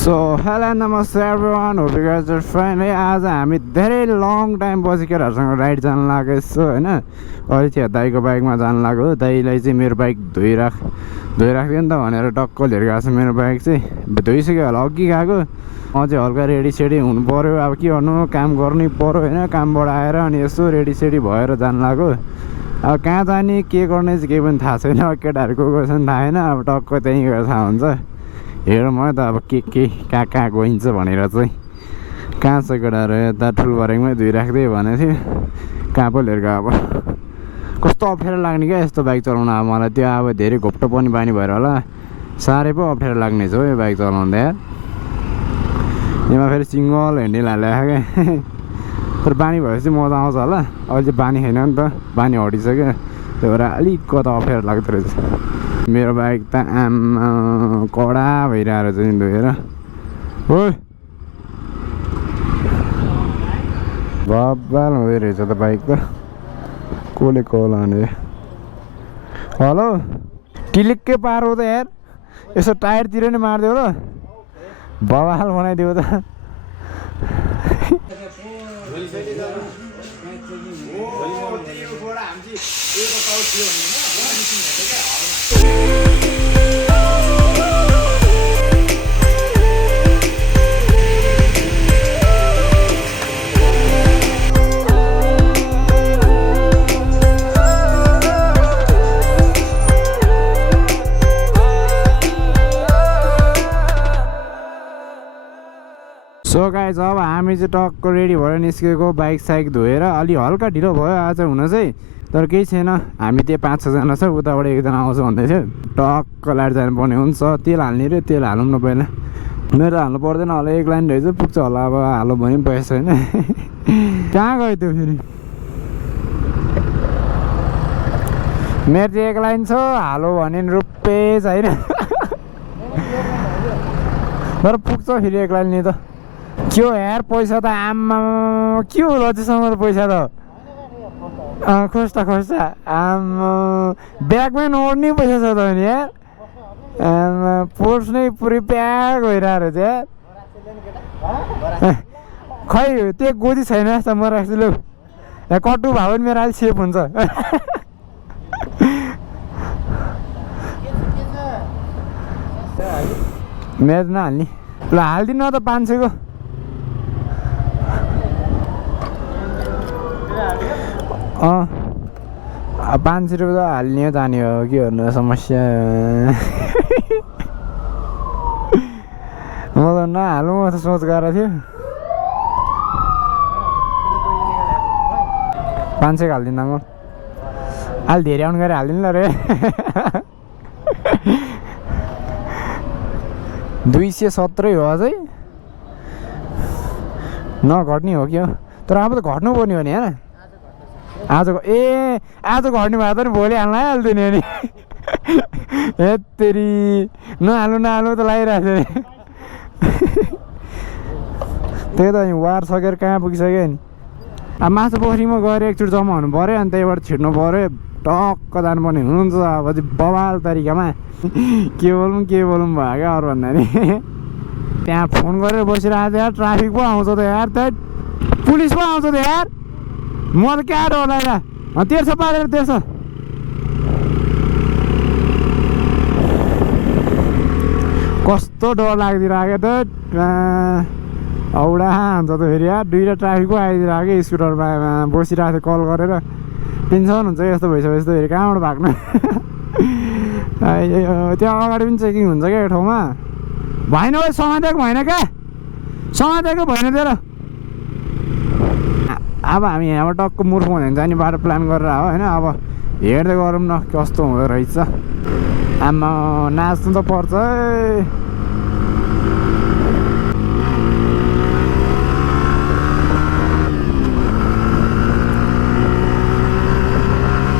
So hello नमस्ते everyone, hope you guys are fine है। आज हामी धेरै लङ टाइम पछि केटाहरूसँग राइड जान लागेको छु होइन। अहिले चाहिँ दाइको बाइकमा जान लाग्यो। दाइलाई चाहिँ मेरो बाइक धोइराख्थ्यो नि त भनेर टक्क लिएर गएको छ। मेरो बाइक चाहिँ धोइसक्यो होला, अघि गएको। अझै हल्का रेडी हुनु पऱ्यो। अब के गर्नु, काम गर्नै पऱ्यो होइन। कामबाट आएर अनि यसो रेडी भएर जान लाग्यो। अब कहाँ जाने के गर्ने चाहिँ केही पनि थाहा छैन। केटाहरूको गएछ थाहा छैन। अब टक्क त्यहीँ गएर थाहा हुन्छ। हेरौँ है त अब के कहाँ गइन्छ भनेर चाहिँ। कहाँ छ केटाहरू, यता ठुलबरेङमै धोइराख्दै भनेको थियो। कहाँ पो लिएर गयो। अब कस्तो अप्ठ्यारो लाग्ने क्या यस्तो बाइक चलाउन। अब मलाई त्यो अब धेरै घोप्टो पनि बानी भएर होला, साह्रै पो अप्ठ्यारो लाग्ने छ यो बाइक चलाउँदा यार। यसमा फेरि सिङ्गल ह्यान्डल हालेको क्या। तर बानी भएपछि मजा आउँछ होला। अहिले चाहिँ बानी छैन नि त, बानी हटिसक्यो। त्यो भएर अलिक कता अप्ठ्यारो लाग्दो रहेछ। मेरो बाइक त कडा भइरहेको छ नि धोएर। हो बब्बाल हुँदै रहेछ त बाइक त। कसले कल हाने। हेलो, टिलिक्कै पार हो त यार। यसो टायरतिर नि मारिदियो ल, बवाल बनाइदियो त। सो गाइज अब हामी चाहिँ टक्क रेडी भएर निस्केको। बाइक साइक धोएर अलि हल्का ढिलो भयो आज हुन चाहिँ, तर केही छैन। हामी त्यो 5-6जना छ, उताबाट एकजना आउँछ भन्दै थियो। टक्क लाएर जानुपर्ने हुन्छ। तेल हाल्ने रे, तेल हालौँ न पहिला। मेरो हाल्नु पर्दैन होला, एक लाइन रहेछ पुग्छ होला। अब हालो भने पनि पैसा छैन। कहाँ गयो त्यो फेरि। मेरो चाहिँ एक लाइन छ, हालो भने रुपियाँ छैन। तर पुग्छ फेरि एक लाइन नि त। के हो यार, पैसा त आम्मा के हो लजिसम्म त पैसा त। खोज्दा आम्मा ब्यागमै नोड्ने पैसा छ त नि यार। आम्मा पोर्स नै पुरै प्याक भइरहेको रहेछ यार। खै त्यो गोजी छैन जस्तो म राख्छु लु। कट्टु भयो भने मेरो अहिले सेफ हुन्छ। मेरो नहाल्ने ल, हालिदिनु न त 500 को। 500 रुपियाँ त हाल्ने हो, जाने हो। के गर्नु समस्या। म त नहालौँ म त सोच गरेको थियो। 500 हालिदिनु म। अहिले धेरै आउनु गएर हालिदिनु ल रे। 217 हो अझै नघट्ने हो क्या। तर अब त घट्नु पर्ने हो नि होइन। आज घट्ने भयो त नि भोलि हाल्थ्यो नि अनि। हेत्तेरी नहाल्नु त लागिरहेको थियो नि। त्यही त नि, वार सकेर कहाँ पुगिसक्यो नि। अब माछा पोखरीमा गएर एकचोटि जम्मा हुनु पऱ्यो, अनि त्यहीबाट छिर्नु पऱ्यो। टक्क जानुपर्ने हुनुहुन्छ अब चाहिँ बवाल तरिकामा। के बोलौँ भयो क्या अरू भन्दा नि। त्यहाँ फोन गरेर बसिरहेको थियो यार। ट्राफिक पो आउँछ त यार, त पुलिस पो आउँछ त यार। म त क्या डर लाग्यो। तेर्छ पारेर तेर्छ। कस्तो डर लागिदिरहेको त। औडा हुन्छ त फेरि यार। दुईवटा ट्राफिक पो आइदिरहेको कि स्कुटरमा बसिरहेको थियो। कल गरेर टेन्सन हुन्छ यस्तो भइसकेपछि त फेरि कहाँबाट भाग्नु। त्यहाँ अगाडि पनि चेकिङ हुन्छ क्या यो ठाउँमा। भएन भाइ, समातेको भएन क्या, समातेको भएन तेरो। अब हामी यहाँबाट टक्क मुर्ख हुँदैन जाने बाटो प्लान गरेर हो होइन। अब हेर्दै गरौँ न कस्तो हुँदो रहेछ। आमा नाच्नु त पर्छ है।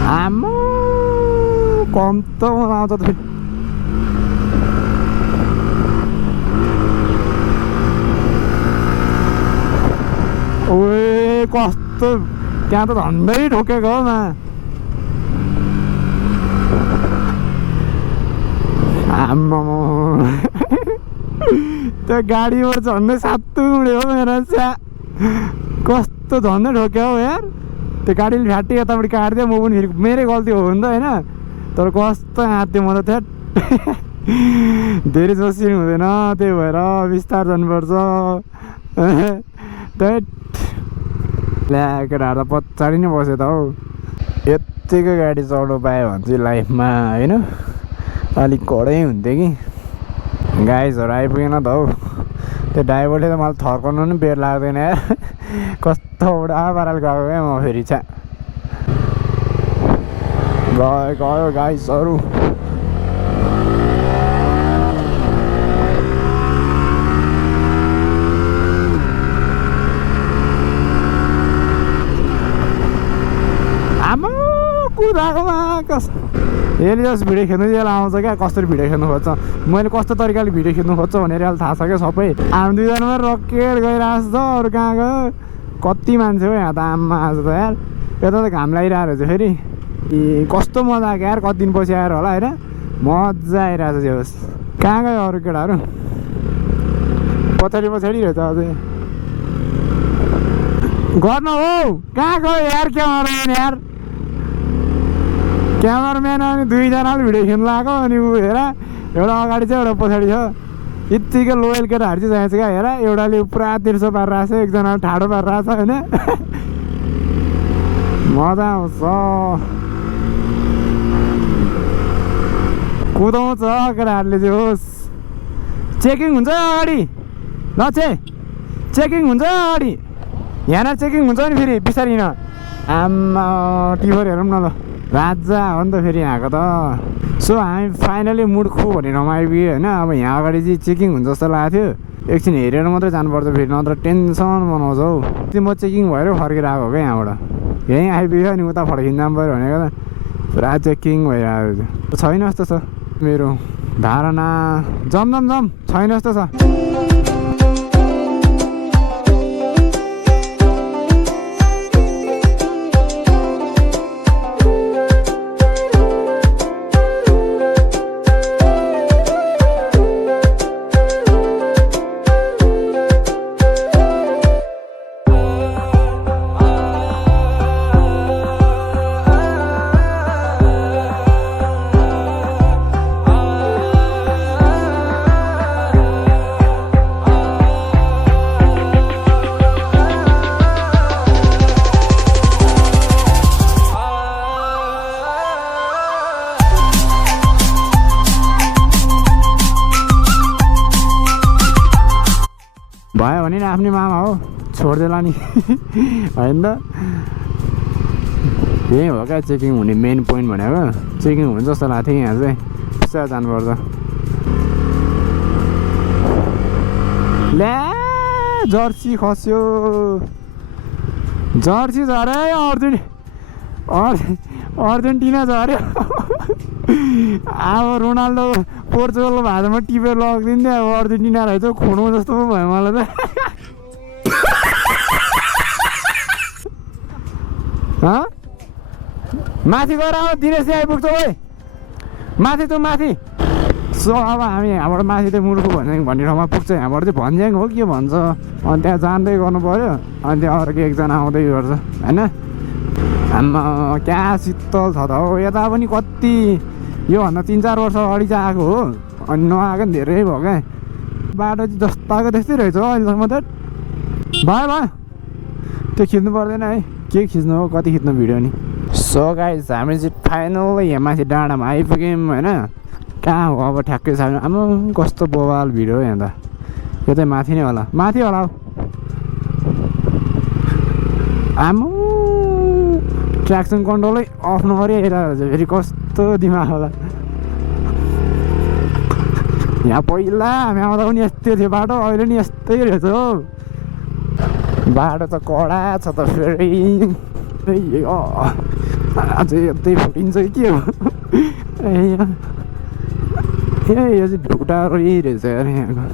आमा कम त आउँछ त फेरि। ओए कस्तो त्यहाँ त झन्डै ठोकेको हो मा। आम्मामा त्यो गाडीबाट झन्डै सातो उड्यो हो मेरो स्या कस्तो झन्डै ठोक्यो हौ यार त्यो गाडीले फ्याट्टी यतापट्टि काटिदियो म पनि फेरि मेरै गल्ती हो नि त होइन तर कस्तो आँट्यो म त थ्याट धेरै जोसिनु हुँदैन त्यही भएर बिस्तार जानुपर्छ त्यही ल्या केटाहरू त पछाडि नै बस्यो त हौ यत्तिको गाडी चढ्नु पायो भने चाहिँ लाइफमा होइन अलिक कडै हुन्थ्यो कि गाइजहरू आइपुगेन त हौ त्यो ड्राइभरले त मलाई थर्काउनु पनि बेर लाग्दैन यार कस्तो उडा पाराले गएको क्या म फेरि छ्या गयो गाइजहरू आमा कुदाएकोमा यसले जस भिडियो खेल्नु यसलाई आउँछ क्या कसरी भिडियो खेल्नु खोज्छ मैले कस्तो तरिकाले भिडियो खेल्नु खोज्छ भनेर यसलाई थाहा छ क्या सबै हामी दुईजनामा रकेट गइरहेको छ अरू कहाँ गयो कति मान्छे हो यहाँ त आम्मा आज त यार यता त घाम लागिरहेको रहेछ फेरि कस्तो मजा आएको यार कति दिन पछि आएर होला होइन मजा आइरहेको छ त्यो होस् कहाँ गयो अरू केटाहरू पछाडि रहेछ अझै गर्नु हौ कहाँ गयो यार क्यामराम्यान यार क्यामराम्यान अनि दुईजनाले भिडियो खेल्नु लगाएको अनि ऊ हेर एउटा अगाडि छ एउटा पछाडि छ यत्तिकै लोयल केटाहरू चाहिँ चाहिन्छ क्या हेर एउटाले पुरा तिर्सो पारिरहेको छ एकजना ठाडो पारिरहेको छ होइन मजा आउँछ कुदाउँछ केटाहरूले चाहिँ होस् चेकिङ हुन्छ अगाडि ल चेकिङ हुन्छ अगाडि यहाँ चेकिङ हुन्छ नि फेरि पछाडि न आम्मा टिभर हेरौँ न ल राजा हो नि त फेरि यहाँको त सो हामी फाइनली मुडखु भन्ने ठाउँमा आइपुग्यो होइन अब यहाँ अगाडि चाहिँ चेकिङ हुन्छ जस्तो लागेको थियो एकछिन हेरेर मात्रै जानुपर्छ फेरि नत्र टेन्सन बनाउँछ हौ त्यो म चेकिङ भएर फर्केर आएको क्या यहाँबाट यहीँ आइपुग्यो अनि उता फर्किन जानु पऱ्यो भनेको त पुरा चेकिङ भइरहेको छैन जस्तो छ मेरो धारणा जम छैन जस्तो छ भयो भने नि आफ्नै मामा हो छोडिदेला नि होइन त यही हो क्या चेकिङ हुने मेन पोइन्ट भनेको चेकिङ हुन्छ जस्तो लाग्थ्यो कि यहाँ चाहिँ बिस्तारै जानुपर्छ ल्या जर्सी खस्यो जर्सी झऱ्यो अर्जेन्टिना झऱ्यो अब रोनाल्डो पोर्चुगलको भाषामा टिपेर लगिदिन्थ्यो अब अर्जेन्टिना रहेछ खुँडो जस्तो पो भयो मलाई त माथि गएर अब दिनेश आइपुग्छ है माथि त माथि सो अब हामी यहाँबाट माथि त मुर्खु भन्ने ठाउँमा पुग्छ यहाँबाट चाहिँ भन्ज्याङ हो के भन्छ अनि त्यहाँ जाँदै गर्नु पऱ्यो अनि त्यहाँ अर्को एकजना आउँदै गर्छ होइन आम्मा क्या शीतल छ त हो यता पनि कति योभन्दा 3-4 वर्ष अगाडि चाहिँ आएको हो अनि नआएको नि धेरै भयो क्या बाटो चाहिँ जस्ताको त्यस्तै रहेछ हो अहिलेसम्म त भयो त्यो खिच्नु पर्दैन है के खिच्नु हो कति खिच्नु भिडियो नि सो गाइस हामी चाहिँ फाइनल यहाँ माथि डाँडामा आइपुग्यौँ होइन कहाँ हो अब ठ्याक्कै छ आम्मा कस्तो बोवाल भिडियो हो यहाँ त यो चाहिँ माथि नै होला माथि होला आम्मा ट्र्याक्सन कन्ट्रोलै अफ नगरिरहेको छ फेरि कस्तो दिमाग होला यहाँ पहिला हामी आउँदा पनि यस्तै थियो बाटो अहिले नि यस्तै रहेछ हो बाटो त कडा छ त फेरि अझै यतै फुटिन्छ के हो यो चाहिँ ढुक्टा रहेछ यार यहाँको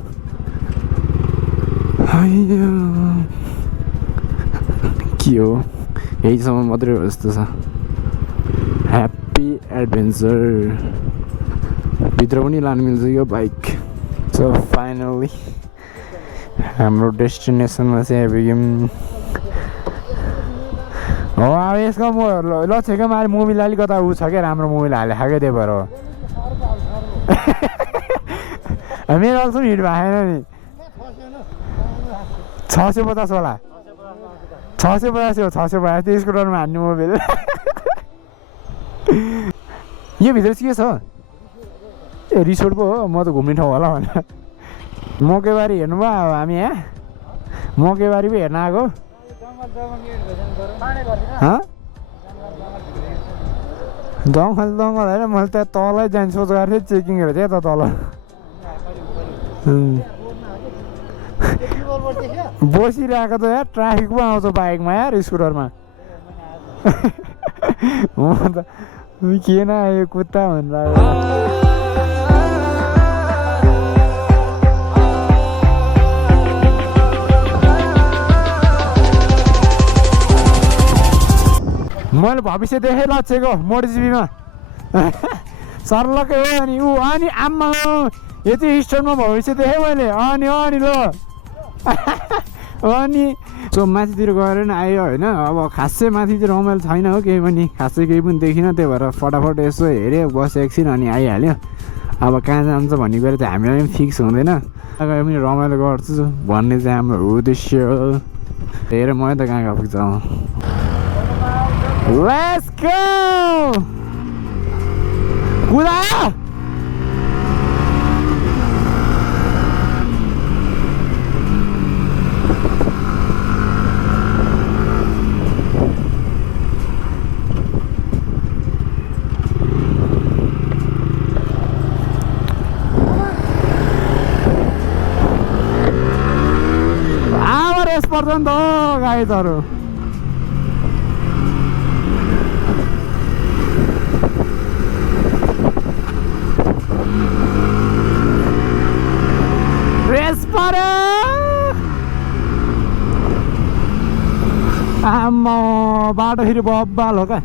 के हो यहीसम्म मात्रै हो जस्तो छ ह्याप्पी एडभेन्चर भित्र पनि लानु मिल्छ यो बाइक सो फाइनली हाम्रो डेस्टिनेसनमा चाहिँ आइपुग्यौँ हो अब यसको म लक्षको मारे मोबिल अलिक कता ऊ छ क्या राम्रो मोबिल हालेको क्या त्यही भएर हो मेरो अल्सो हिट भएन नि 650 होला 650 हो 650 त्यो स्कुटरमा हान्ने मोबिल यो भित्र चाहिँ के छ ए रिसोर्ट पो हो म त घुम्ने ठाउँ होला भनेर मकैबारी हेर्नु भयो अब हामी यहाँ मकैबारी पो हेर्न आएको जङ्गल जङ्गल होइन मैले त्यहाँ तलै जाने सोच गरेको थिएँ चेकिङहरू थिएँ त तल बसिरहेको त यार ट्राफिक पो आउँछ बाइकमा यार स्कुटरमा म त किन आयो कुत्ता भनेर मैले भविष्य देखेँ लक्षको मोटरजिपीमा सर्लकै हो अनि ऊ अनि आम्मा यति स्टोरमा भविष्य देखेँ मैले अनि अनि ल अनि सो माथितिर गएर नि आयो होइन अब खासै माथितिर रमाइलो छैन हो केही पनि खासै केही पनि देखिनँ त्यही भएर फटाफट यसो हेऱ्यो बस एकछिन अनि आइहाल्यो अब कहाँ जान्छ भन्ने कुरा चाहिँ हामीलाई पनि फिक्स हुँदैन गए पनि रमाइलो गर्छु भन्ने चाहिँ हाम्रो उद्देश्य हो हेरेर म त कहाँ गएको पुग्छ Let's go! कुदा आवर यस पर्छन् त गाइजहरू आम्मा बाटो फेरि बब्बाल हो क्या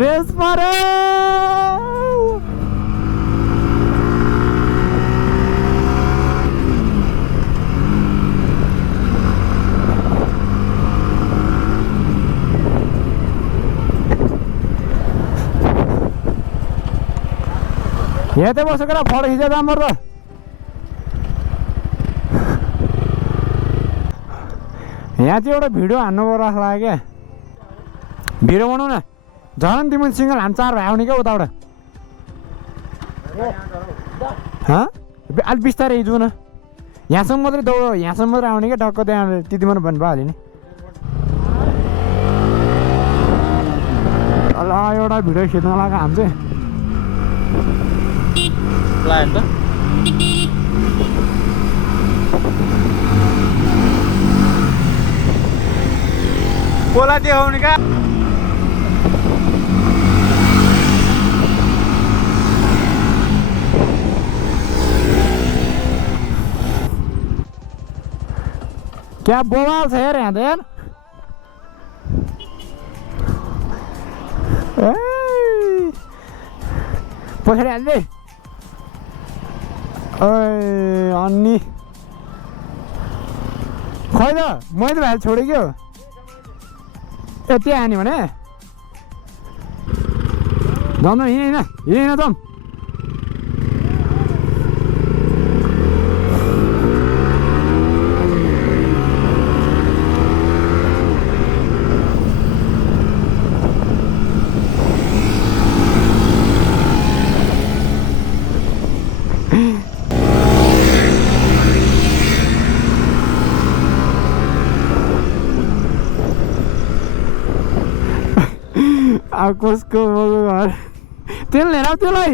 रेस पऱ्यो यहाँ त बसेर फोटो खिचेर राम्रो त यहाँ चाहिँ एउटा भिडियो हान्नु पर्छ लाग्यो क्या भिडियो बनाऊ न झन् तिमीले सिङ्गल हाम 4 भाइ आउने क्या उताबाट अलिक बिस्तारै हिँड्छु न यहाँसम्म मात्रै दौड यहाँसम्म मात्रै आउने क्या टक्क त्यहाँ त्यति मात्रै भन्नु भइहाल्यो नि ल एउटा भिडियो खिच्न लाग्यो हाम चाहिँ कोला देखाउने क्या क्या बवाल छ यार यहाँ त यार पछाडि हाल्दै अनि खै त मैले भाइ छोडेँ क्या ए त्यहाँ हान्यो भने जाउँ हिँड हिँड जाउँ कसको घर तेल लिएर आऊ त्यसलाई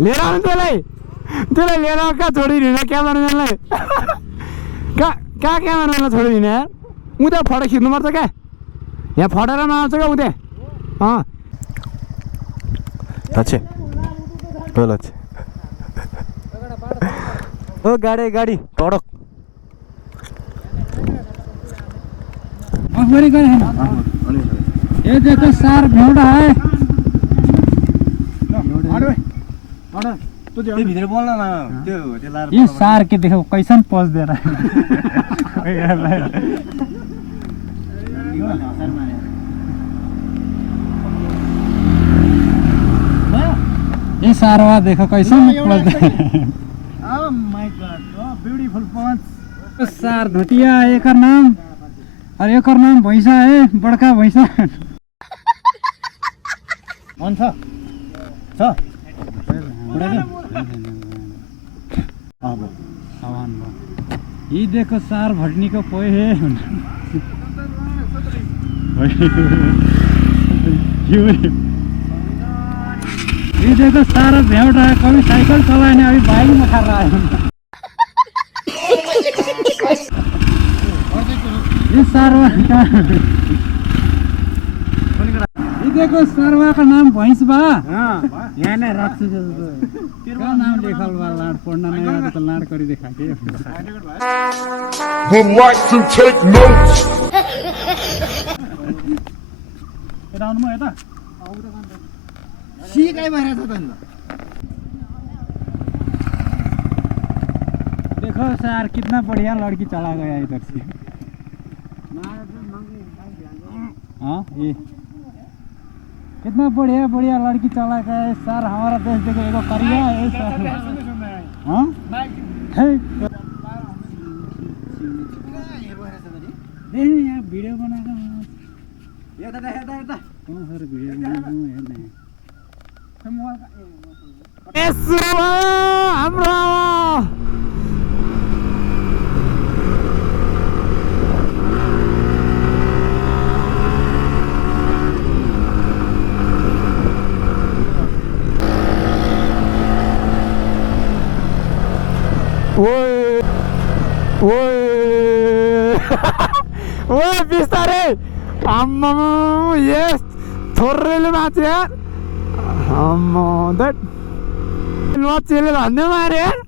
लिएर आउनु त्यसलाई लिएर आऊ कहाँ छोडिदिनु क्यामेराम्यानलाई कहाँ क्यामेराम्यानलाई छोडिदिनु यार उता फोटो खिच्नुपर्छ क्या यहाँ फटेरमा आउँछ क्या उता लच्छे ओ लच्छे ओ गाडी टडक ये देखो सार भेड़ा है भित्र बोल्न न त्यो ये सार के देखो कैसन पोज दे रहा है ये सारवा देखो कैसन पोज दे रहा है Oh my god, oh beautiful pants. सार धोतिया एक नाम और एक नाम भैंसा है बड़का भैंसा मन छ ये देखो सार भटनी को पोए है ये देखो सारा भेड़ है कभी साइकिल चलाने अभी बाइक में खा रहा है ये सारवा ये देखो सारवा का नाम भैंस बा यहाँ ने राक्षस क्या नाम देखल बा लाड पढ़ना नहीं आता तो लाड करी दिखा के would like to take notes. Round म यता सी काय भएर छ त देखो सर कितना बढ़िया लड़की चला गया इधर से हाँ ये कितना बढ़िया लड़की चला गया सर हमारा देश देखो एगो करिया है सर हाँ यहाँ वीडियो बनाकर कौन सर वीडियो बनाकर हाम्रो ओए बिस्तारै आम्मा यस थोरैले माथि यार आम्मा दैट लच्चेले भन्दै मारे यार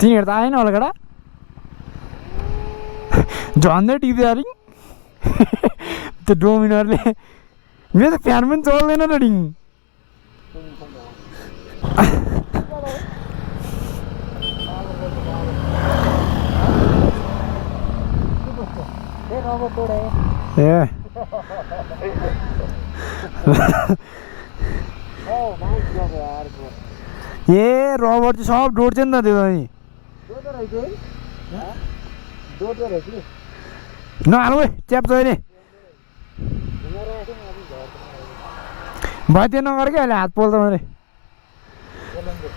तिनीहरू त आएन होला केटा झन्डै टिप्दै अरे त्यो डोमिनरले मेरो त फ्यान पनि चल्दैन र डिङ ए ए रबर चाहिँ सब डोड्छ नि त त्यो अनि नहाल्नु है च्याप्छ अहिले भयो त्यो नगर क्या अहिले हात पोल्छ मैले